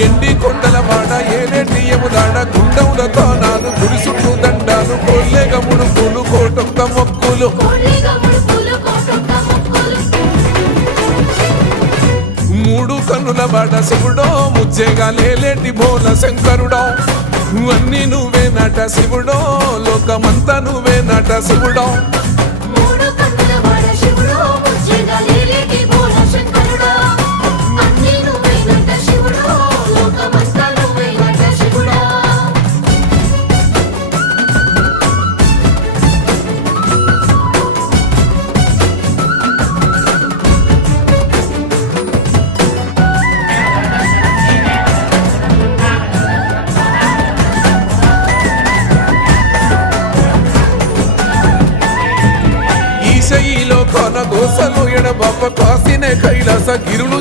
ఎండి కొండల వాడ ఏలేటి యములాడ గుండములతో నాను గుడి చుట్టూ దండాలు కోళ్ళేగ ముడుపులు కోటొక్క మొక్కులు మూడు కన్నుల వాడ శివుడో ముచ్చేగా లేలేటి బోల శంకరుడో అన్నీ నువ్వే నట శివుడో లోకమంతా నువ్వే నట శివుడో ఈశయిలో కొన గోసలు ఎడబాప కాసినే కైలాస గిరులు